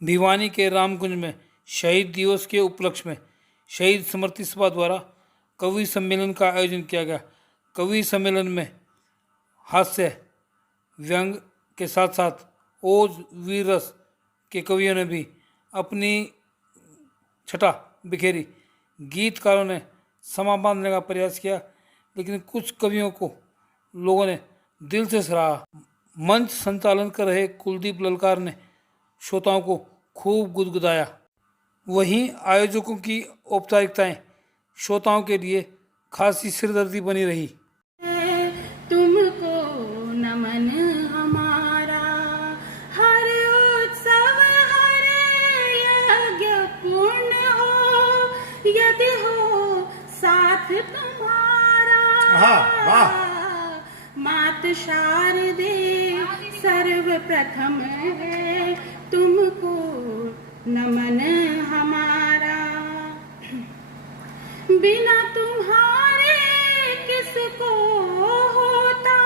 भिवानी के रामकुंज में शहीद दिवस के उपलक्ष्य में शहीद स्मृति सभा द्वारा कवि सम्मेलन का आयोजन किया गया। कवि सम्मेलन में हास्य व्यंग के साथ साथ ओज वीर रस के कवियों ने भी अपनी छटा बिखेरी। गीतकारों ने समा बांधने का प्रयास किया, लेकिन कुछ कवियों को लोगों ने दिल से सराहा। मंच संचालन कर रहे कुलदीप ललकार ने श्रोताओं को खूब गुदगुदाया। वहीं आयोजकों की औपचारिकताएं श्रोताओं के लिए खासी सिरदर्दी बनी रही। तुमको नमन हमारा, हर उत्सव हर यज्ञ पूर्ण हो, यदि हो साथ तुम्हारा। मात शारदे सर्वप्रथम है तुमको नमन हमारा। बिना तुम्हारे किसको होता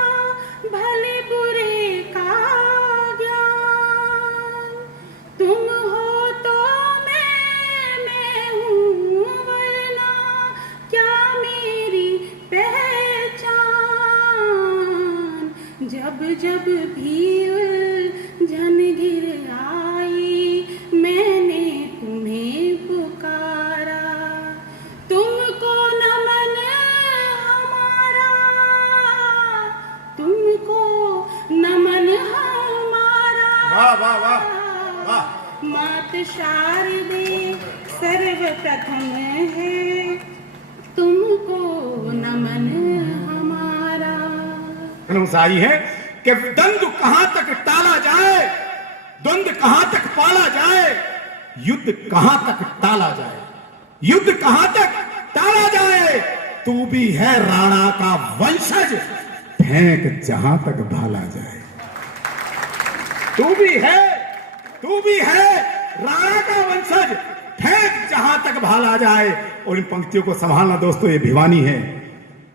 भले बुरे का ज्ञान। तुम हो तो मैं हूँ, वरना क्या मेरी पहचान। जब जब भी उलझन घिर आई मैंने तुम्हें पुकारा। तुमको नमन हमारा, तुमको नमन हमारा। वाह वाह वाह वाह। मात शारदे सर्वप्रथम है तुमको नमन हमारा। आई है कि द्वंद्व कहां तक टाला जाए, द्वंद्व कहां तक पाला जाए, युद्ध कहां तक टाला जाए, युद्ध कहां तक टाला जाए। तू भी है राणा का वंशज, फेंक जहां तक भाला जाए। तू भी है राणा का वंशज, फेंक जहां तक भाला जाए। और इन पंक्तियों को संभालना दोस्तों, ये भिवानी है।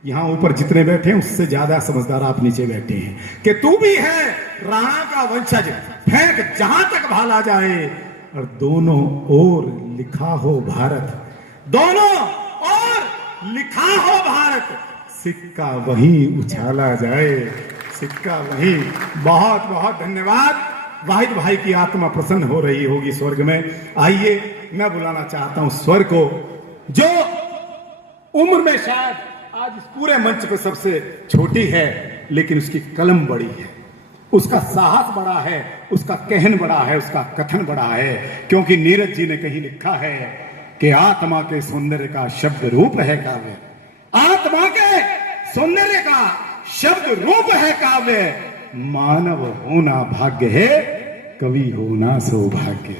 यहां ऊपर जितने बैठे हैं उससे ज्यादा समझदार आप नीचे बैठे हैं कि तू भी है राणा का वंशज, फेंक जहां तक भाला जाए। और दोनों ओर लिखा हो भारत, दोनों ओर लिखा हो भारत, सिक्का वहीं उछाला जाए, सिक्का वहीं। बहुत बहुत धन्यवाद। वाहिद भाई की आत्मा प्रसन्न हो रही होगी स्वर्ग में। आइए मैं बुलाना चाहता हूं स्वर को, जो उम्र में शायद आज इस पूरे मंच पे सबसे छोटी है, लेकिन उसकी कलम बड़ी है, उसका साहस बड़ा है, उसका कहन बड़ा है, उसका कथन बड़ा है। क्योंकि नीरज जी ने कहीं लिखा है कि आत्मा के सौंदर्य का शब्द रूप है काव्य। आत्मा के सौंदर्य का शब्द रूप है काव्य। मानव होना भाग्य है, कवि होना सौभाग्य।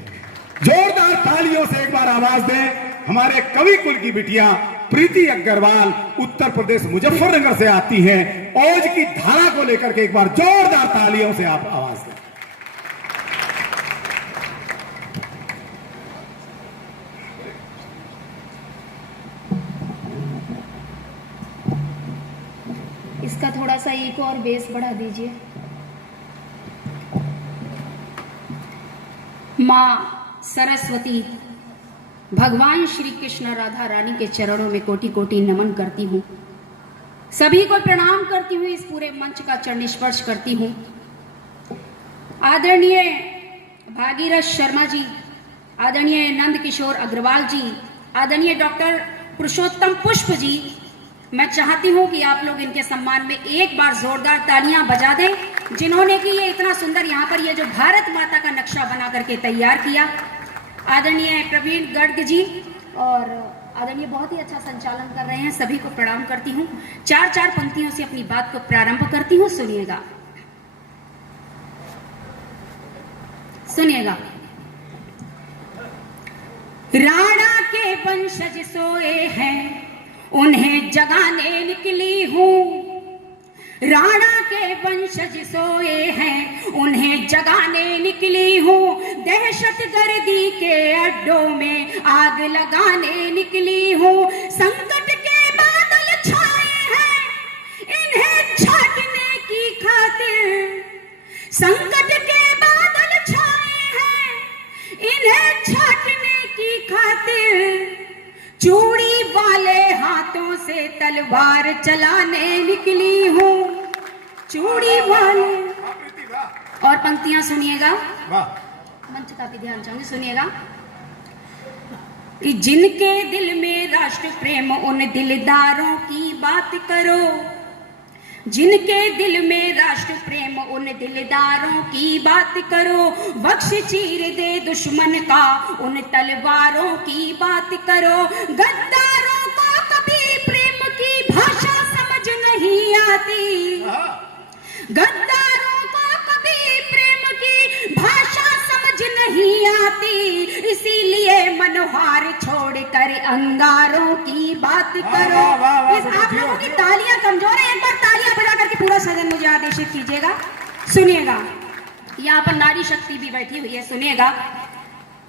जोरदार तालियों से एक बार आवाज दें। हमारे कवि कुल की बिटिया प्रीति अग्रवाल उत्तर प्रदेश मुजफ्फरनगर से आती हैं। ओज की धारा को लेकर के एक बार जोरदार तालियों से आप आवाज दें। इसका थोड़ा सा एक और बेस बढ़ा दीजिए। माँ सरस्वती, भगवान श्री कृष्ण राधा रानी के चरणों में कोटि कोटि नमन करती हूँ। सभी को प्रणाम करती हुई इस पूरे मंच का चरण स्पर्श करती हूँ। आदरणीय भागीरथ शर्मा जी, आदरणीय नंद किशोर अग्रवाल जी, आदरणीय डॉक्टर पुरुषोत्तम पुष्प जी, मैं चाहती हूँ कि आप लोग इनके सम्मान में एक बार जोरदार तालियां बजा दें, जिन्होंने कि ये इतना सुंदर यहाँ पर ये जो भारत माता का नक्शा बना करके तैयार किया। आदरणीय प्रवीण गर्ग जी और आदरणीय बहुत ही अच्छा संचालन कर रहे हैं, सभी को प्रणाम करती हूँ। चार चार पंक्तियों से अपनी बात को प्रारंभ करती हूँ, सुनिएगा सुनिएगा। राणा के वंशज सोए हैं, उन्हें जगाने निकली हूँ। राणा के वंशज सोए हैं, उन्हें जगाने निकली हूँ। दहशत गर्दी के अड्डों में आग लगाने निकली हूँ। संकट के बादल छाए हैं, इन्हें छाटने की खातिर। संकट के बादल छाए हैं, खातिर चूड़ी वाले हाथों से तलवार चलाने निकली हूँ। चूड़ी वाले, और पंक्तियां सुनिएगा, मंच का भी ध्यान चाहूंगी, सुनिएगा कि जिनके दिल में राष्ट्र प्रेम उन दिलदारों की बात करो, जिनके दिल में राष्ट्र प्रेम उन दिलदारों की बात करो, बख्श चीर दे दुश्मन का उन तलवारों की बात करो। गद्दारों को कभी प्रेम की भाषा समझ नहीं आती, गद्दारों को कभी प्रेम की भाषा समझ नहीं आती, इसीलिए मनोहार छोड़कर अंगारों की बात करो। आप लोगों की तालियां कमजोर है, एक बार तालियां बजा करके पूरा सदन मुझे आदेशित कीजिएगा। सुनिएगा, यहाँ पर नारी शक्ति भी बैठी हुई है, सुनिएगा।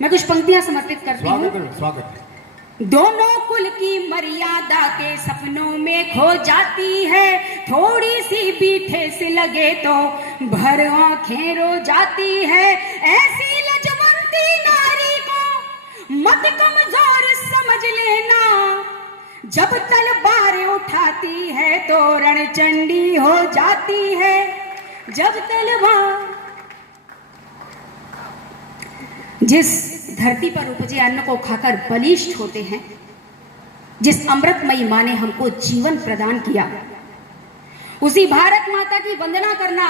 मैं कुछ पंक्तियां समर्पित करती हूँ। स्वागत। दोनों कुल की मर्यादा के सपनों में खो जाती है, थोड़ी सी भी ठेस लगे तो भर आंखें रो जाती है। ऐसी लजवंती नारी को मत कमजोर समझ लेना, जब तलवार उठाती है तो रणचंडी हो जाती है। जब तलवार, जिस धरती पर उपजे अन्न को खाकर बलिष्ठ होते हैं, जिस अमृतमयी मां ने हमको जीवन प्रदान किया, उसी भारत माता की वंदना करना,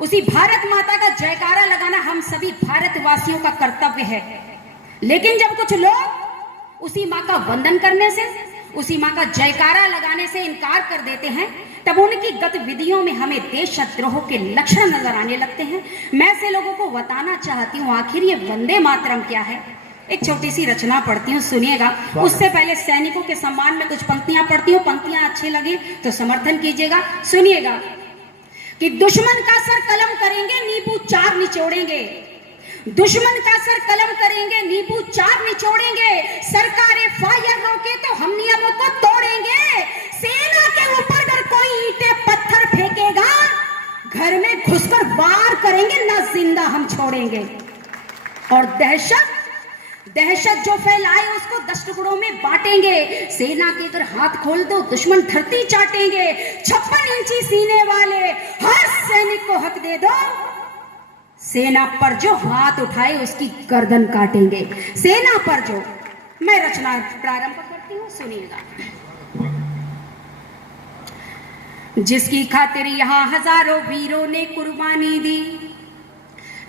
उसी भारत माता का जयकारा लगाना हम सभी भारतवासियों का कर्तव्य है। लेकिन जब कुछ लोग उसी मां का वंदन करने से, उसी मां का जयकारा लगाने से इनकार कर देते हैं, तब उनकी गतिविधियों में हमें देशद्रोह के लक्षण नजर आने लगते हैं। मैं ऐसे लोगों को बताना चाहती हूँ, आखिर ये वंदे मातरम क्या है। एक छोटी सी रचना पढ़ती हूँ, सुनिएगा। उससे पहले सैनिकों के सम्मान में कुछ पंक्तियां पढ़ती हूँ, पंक्तियां अच्छी लगी तो समर्थन कीजिएगा। सुनिएगा कि दुश्मन का सर कलम करेंगे, नींबू चार निचोड़ेंगे, दुश्मन का सर कलम करेंगे, नींबू चार निचोड़ेंगे, सरकारें फायर रोके तो हम नियमों को तोड़ेंगे, सेना के ऊपर अगर कोई ईंटें पत्थर फेंकेगा, घर में घुसकर वार करेंगे, ना जिंदा हम छोड़ेंगे। और दहशत जो फैलाए उसको 10 टुकड़ों में बांटेंगे, सेना के अगर हाथ खोल दो दुश्मन धरती चाटेंगे, 56 इंची सीने वाले हर सैनिक को हक दे दो, सेना पर जो हाथ उठाए उसकी गर्दन काटेंगे। सेना पर जो, मैं रचना प्रारंभ करती हूँ, सुनिएगा। जिसकी खातिर यहाँ हजारों वीरों ने कुर्बानी दी,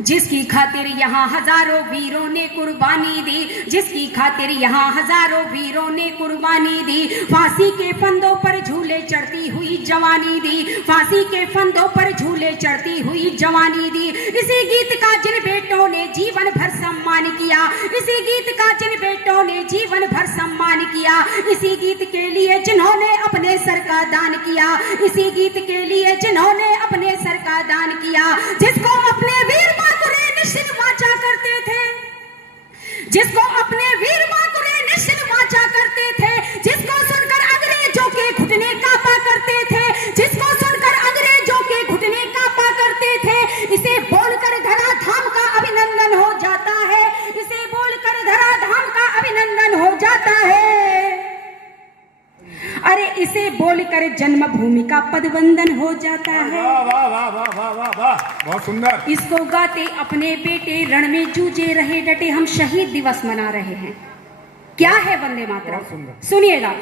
जिसकी खातिर यहाँ हजारों वीरों ने कुर्बानी दी, जिसकी खातिर यहाँ हजारों वीरों ने कुर्बानी दी, फांसी के फंदों पर झूले चढ़ती हुई जवानी दी, फांसी के फंदों पर झूले चढ़ती हुई जवानी दी। इसी गीत का जिन बेटों ने जीवन भर सम्मान किया, इसी गीत का जिन बेटों ने जीवन भर सम्मान किया, इसी गीत के लिए जिन्होंने अपने सर का दान किया, इसी गीत के लिए जिन्होंने अपने सर का दान किया, जिसको अपने वीर निश्चित वाचा करते थे, जिसको अपने वीर मातुरे निश्चित वाचा करते थे, जिसको सुनकर अंग्रेजों के घुटने कांपा करते थे, जिसको सुनकर अंग्रेजों के घुटने कांपा करते थे, इसे बोलकर धराधाम का अभिनंदन हो जाता है, इसे बोलकर धराधाम का अभिनंदन हो जाता है। अरे इसे बोलकर जन्मभूमि का पदवंदन हो जाता है। वाह वाह वाह वाह वाह वाह वाह, बहुत सुंदर। इसको गाते अपने बेटे रण में जूझे रहे डटे, हम शहीद दिवस मना रहे हैं। क्या है वंदे मातरम, सुनिएगा।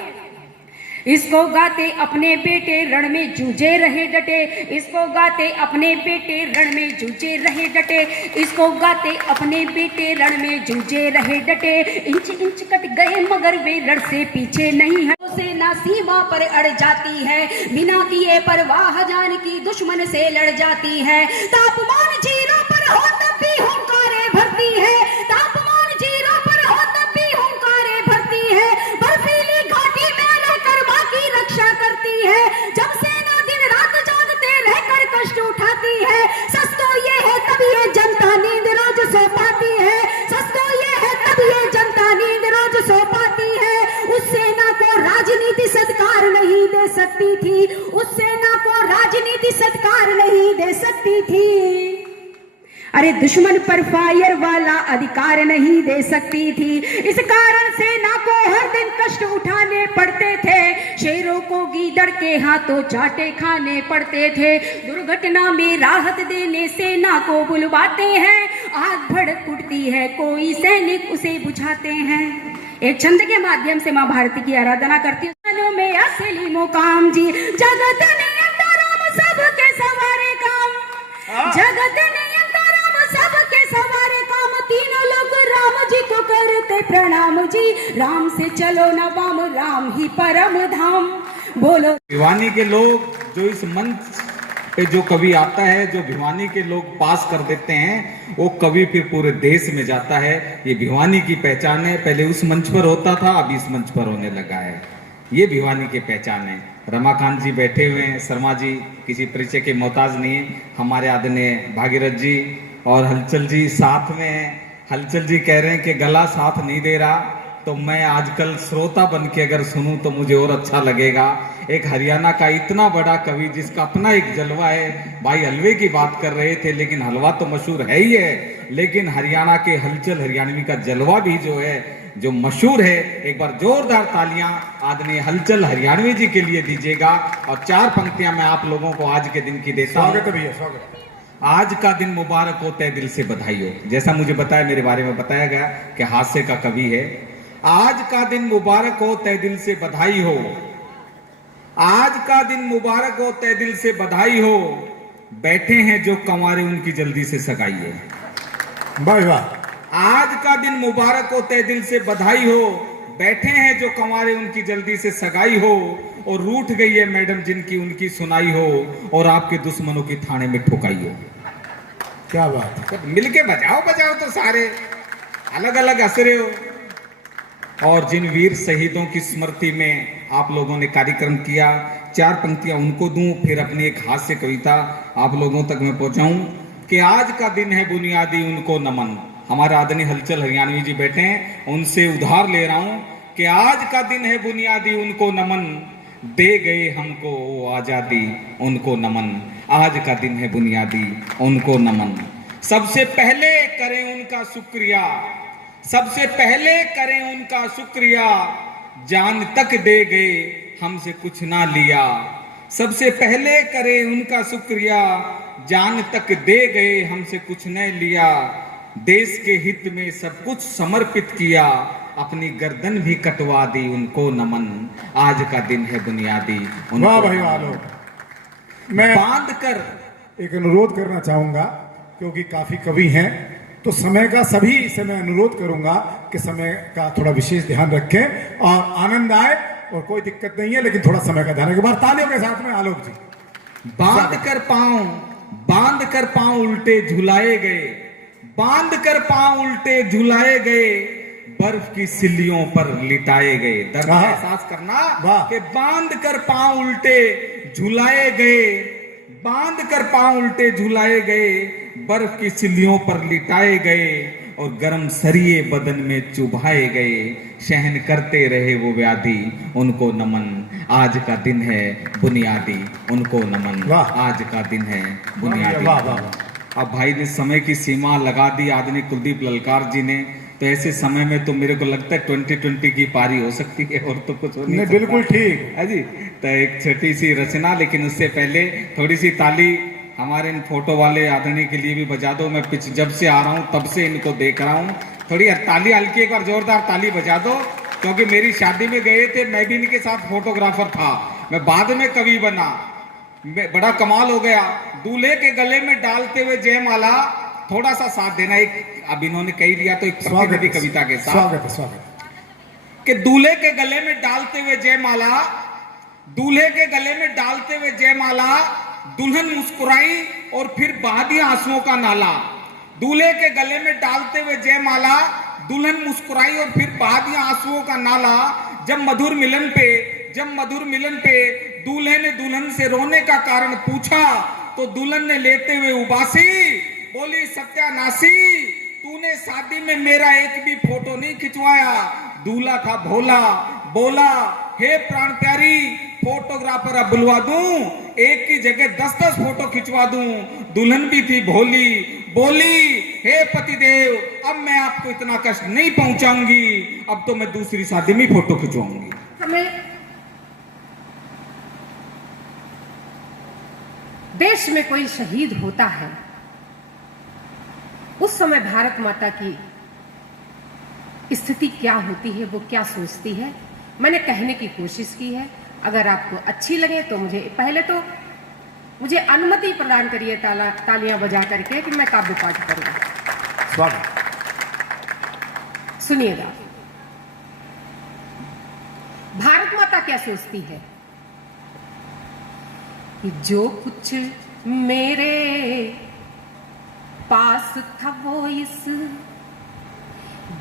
इसको गाते अपने बेटे रण में जूझे रहे डटे, इसको गाते अपने बेटे रण में जूझे रहे डटे, इसको गाते अपने बेटे रण में जूझे रहे डटे। इंच इंच कट गए मगर वे रण से पीछे नहीं है, सेना सीमा पर अड़ जाती है, बिना किए परवाह जान की दुश्मन से लड़ जाती है। तापमान 0 पर हो तब भी हुंकारे भरती है, तापमान 0 पर हो तब भी हुंकारे भरती है, बर्फीली घाटी में रहकर मां की रक्षा करती है। जब सेना दिन रात जागते रहकर कष्ट उठाती है, सच तो ये है तब ये जनता नींद रोज सो पाती है, सच तो ये है तब ये जनता नींद रोज सो पाती है। उस सेना को राजनीति सत्कार नहीं दे सकती थी, उस सेना को राजनीति सत्कार नहीं दे सकती थी। अरे दुश्मन पर फायर वाला अधिकार नहीं दे सकती थी। इस कारण सेना को हर दिन कष्ट उठाने पड़ते थे, शेरों को गीदड़ के हाथों चाटे खाने पड़ते थे। दुर्घटना में राहत देने सेना को बुलवाते हैं, आग भड़क उठती है कोई सैनिक उसे बुझाते हैं। एक छंद के माध्यम से मां भारती की आराधना करती हूँ। में असली मुकाम जी, जगत नियंता राम सबके सवारे काम, जगत नियंता राम सबके सवारे काम, तीनों लोग राम जी को करते प्रणाम जी, राम से चलो न वाम, राम ही परम धाम। बोलो भिवानी के लोग जो इस मंच पे जो कवि आता है, जो भिवानी के लोग पास कर देते हैं, वो कवि फिर पूरे देश में जाता है। ये भिवानी की पहचान है। पहले उस मंच पर होता था, अब इस मंच पर होने लगा है। ये भिवानी की पहचान है। रमाकांत जी बैठे हुए हैं, शर्मा जी किसी परिचय के मोहताज नहीं है। हमारे आदरणीय भागीरथ जी और हलचल जी साथ में हैं। हलचल जी कह रहे हैं कि गला साथ नहीं दे रहा, तो मैं आजकल श्रोता बन के अगर सुनूं तो मुझे और अच्छा लगेगा। एक हरियाणा का इतना बड़ा कवि जिसका अपना एक जलवा है। भाई हलवे की बात कर रहे थे, लेकिन हलवा तो मशहूर है ही है, लेकिन हरियाणा के हलचल हरियाणवी का जलवा भी जो है, जो मशहूर है। एक बार जोरदार तालियां आदरणीय हलचल हरियाणवी जी के लिए दीजिएगा। और 4 पंक्तियां मैं आप लोगों को आज के दिन की देता हूं। स्वागत है भैया, स्वागत है। आज का दिन मुबारक हो, तहे दिल से बधाई हो। जैसा मुझे बताया, मेरे बारे में बताया गया कि हास्य का कवि है। आज का दिन मुबारक हो, तहे दिल से बधाई हो। आज का दिन मुबारक हो, तहे दिल से बधाई हो। बैठे हैं जो कंवारे उनकी जल्दी से सगाई हो। वाह वाह। आज का दिन मुबारक हो, तहे दिल से बधाई हो। बैठे हैं जो कंवारे उनकी जल्दी से सगाई हो। और रूठ गई है मैडम जिनकी उनकी सुनाई हो। और आपके दुश्मनों की थाने में ठोकाई हो। क्या बात है। मिलके बजाओ बजाओ तो सारे अलग अलग हंस रहे हो। और जिन वीर शहीदों की स्मृति में आप लोगों ने कार्यक्रम किया, 4 पंक्तियां उनको दूं, फिर अपनी एक हास्य कविता आप लोगों तक मैं पहुंचाऊं कि आज का दिन है बुनियादी उनको नमन। हमारे आदरणीय हलचल हरियाणवी जी बैठे हैं, उनसे उधार ले रहा हूं कि आज का दिन है बुनियादी उनको नमन, दे गए हमको वो आजादी उनको नमन। आज का दिन है बुनियादी उनको नमन। सबसे पहले करें उनका शुक्रिया, सबसे पहले करें उनका शुक्रिया, जान तक दे गए हमसे कुछ ना लिया। सबसे पहले करें उनका शुक्रिया, जान तक दे गए हमसे कुछ न लिया। देश के हित में सब कुछ समर्पित किया, अपनी गर्दन भी कटवा दी उनको नमन। आज का दिन है बुनियादी उनको। वाह भाई वाह। लोग मैं बांध कर एक अनुरोध करना चाहूंगा, क्योंकि काफी कवि हैं, तो समय का सभी से मैं अनुरोध करूंगा कि समय का थोड़ा विशेष ध्यान रखें और आनंद आए। और कोई दिक्कत नहीं है, लेकिन थोड़ा समय का ध्यान रखें। बार तालियों के साथ में आलोक जी। बांध कर पांव उल्टे झुलाए गए, बांध कर पांव उल्टे झुलाए गए, बर्फ की सिल्लियों पर लिटाए गए। दर्द का एहसास करना कि बांध कर पांव उल्टे झुलाए गए, बांध कर पांव उल्टे झुलाए गए, बर्फ की सिल्लियों पर लिटाए गए और गर्म सरिये बदन में चुभाए गए। सहन करते रहे वो व्याधि उनको नमन। आज का दिन है बुनियादी उनको नमन। आज का दिन है बुनियादी। अब भाई ने समय की सीमा लगा दी आदरणीय कुलदीप ललकार जी ने, तो ऐसे समय में तो मेरे को लगता है 2020 की पारी हो सकती है और तो कुछ हो नहीं। बिल्कुल ठीक है जी। तो एक छोटी सी रचना, लेकिन उससे पहले थोड़ी सी ताली हमारे इन फोटो वाले आदरणीय के लिए भी बजा दो। मैं पिछ जब से आ रहा हूँ तब से इनको देख रहा हूँ। थोड़ी ताली हल्की एक बार जोरदार ताली बजा दो, क्योंकि मेरी शादी में गए थे, मैं भी इनके साथ फोटोग्राफर था। मैं बाद में कवि बना, बड़ा कमाल हो गया। दूल्हे के गले में डालते हुए जयमाला, थोड़ा सा साथ देना। एक अब इन्होंने कही दिया तो एक प्रतिनिधि कविता के साथ स्वागत कि दूल्हे के गले में डालते हुए जयमाला, दूल्हे के गले में डालते हुए जयमाला, दुल्हन मुस्कुराई और फिर बहा दिया आंसुओं का नाला। दूल्हे के गले में डालते हुए जयमाला, दुल्हन मुस्कुराई और फिर बहा दिया आंसुओं का नाला। जब मधुर मिलन पे दूल्हे ने दुल्हन से रोने का कारण पूछा, तो दुल्हन ने लेते हुए उबासी बोली, सत्यानाशी तूने शादी में मेरा एक भी फोटो नहीं खिंचवाया। दूल्हा था भोला, बोला हे प्राण प्यारी, फोटोग्राफर अब बुलवा दूं, एक की जगह 10-10 फोटो खिंचवा दूं। दुल्हन भी थी भोली, बोली, हे पतिदेव, अब मैं आपको इतना कष्ट नहीं पहुंचाऊंगी, अब तो मैं दूसरी शादी में फोटो खिंचवाऊंगी। हमें देश में कोई शहीद होता है, उस समय भारत माता की स्थिति क्या होती है, वो क्या सोचती है, मैंने कहने की कोशिश की है। अगर आपको अच्छी लगे तो मुझे अनुमति प्रदान करिए तालियां बजा करके कि मैं काव्य पाठ करूंगा। स्वागत। सुनिएगा, भारत माता क्या सोचती है कि जो कुछ मेरे पास था वो इस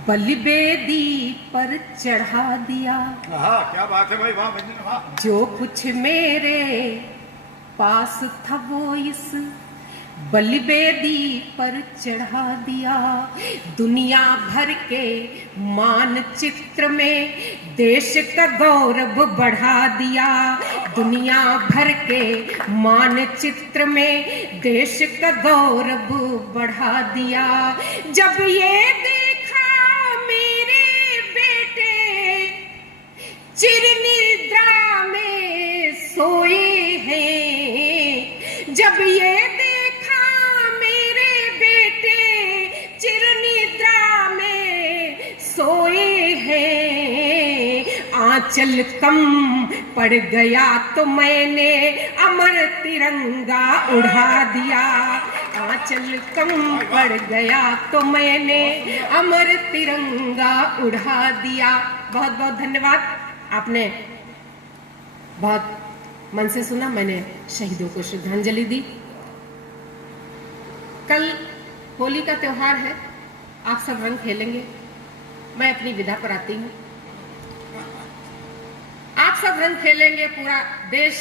बलिवेदी पर चढ़ा दिया। क्या बात है भाई, वाह बंजन वाह। जो कुछ मेरे पास था वो इस बलिवेदी पर चढ़ा दिया। दुनिया भर के मानचित्र में देश का गौरव बढ़ा दिया। दुनिया भर के मानचित्र में देश का गौरव बढ़ा दिया। जब ये देखा मेरे बेटे चिरनिद्रा में सोए हैं, जब ये सोए हैं, आंचल कम पड़ गया तो मैंने अमर तिरंगा उड़ा दिया। आंचल कम पड़ गया तो मैंने अमर तिरंगा उड़ा दिया। बहुत बहुत धन्यवाद, आपने बहुत मन से सुना। मैंने शहीदों को श्रद्धांजलि दी। कल होली का त्योहार है, आप सब रंग खेलेंगे। मैं अपनी विदा पर आती हूँ। आप सब रंग खेलेंगे, पूरा देश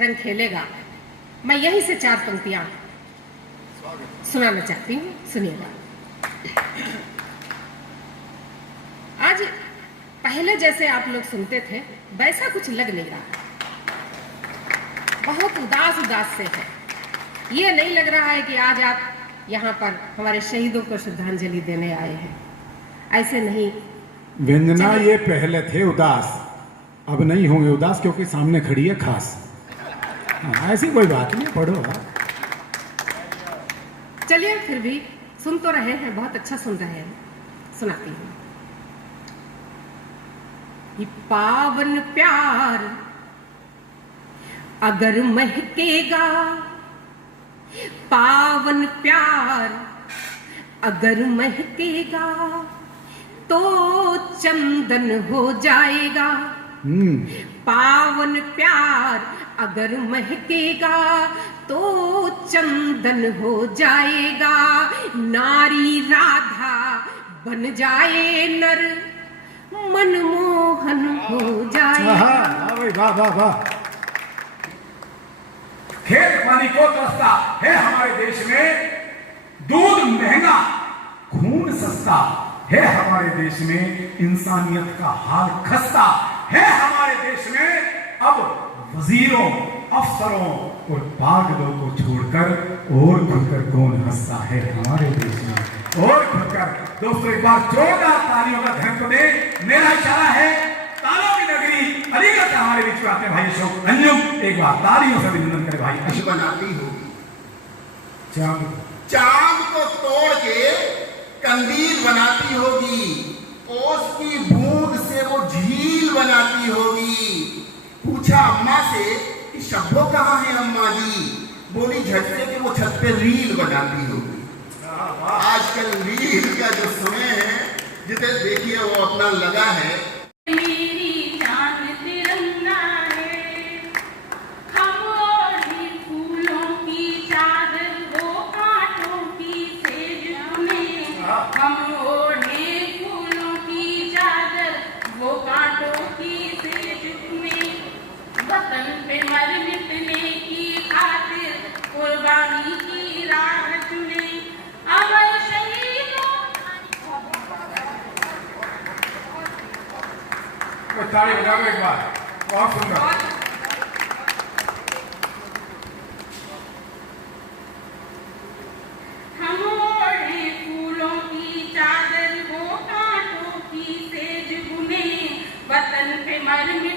रंग खेलेगा। मैं यहीं से 4 पंक्तियां सुनाना चाहती हूँ, सुनिएगा। आज पहले जैसे आप लोग सुनते थे वैसा कुछ लग नहीं रहा, बहुत उदास उदास से है। ये नहीं लग रहा है कि आज आप यहाँ पर हमारे शहीदों को श्रद्धांजलि देने आए हैं, ऐसे नहीं। व्यंजना, ये पहले थे उदास, अब नहीं होंगे उदास क्योंकि सामने खड़ी है खास। ऐसी कोई बात नहीं, पढ़ो। चलिए, फिर भी सुन तो रहे हैं, बहुत अच्छा सुन रहे हैं, सुनाती हूँ। ये पावन प्यार अगर महकेगा, पावन प्यार अगर महकेगा तो चंदन हो जाएगा। पावन प्यार अगर महकेगा तो चंदन हो जाएगा। नारी राधा बन जाए, नर मनमोहन हो जाएगा। वाह वाह वाह। खेत पानी को सस्ता है हमारे देश में, दूध महंगा खून सस्ता है हमारे देश में, इंसानियत का हाल खस्ता है हमारे देश में। अब वजीरों, अफसरों और पागलों को छोड़कर और खुलकर कौन हंसता है हमारे देश में, और खुलकर। दोस्तों, एक बार जोरदार तालियों का ध्यान दे। मेरा इशारा है, तालों की नगरी अलीगढ़ हमारे बीच में आते हैं भाई अशोक अंजुम, एक बार तालियों से अभिनंदन करें भाई। कुछ बनाती होगी, चांद को तोड़ के कंदील बनाती होगी, ओस की बूंद से वो झील बनाती होगी। पूछा अम्मा से कि शब्बो कहाँ है अम्मा जी, बोली झट से कि वो छत पे रील बनाती होगी। आजकल रील का जो समय है, जिसे देखिए वो अपना लगा है। ताली बजाओ एक बार, बहुत सुंदर। हम हमारे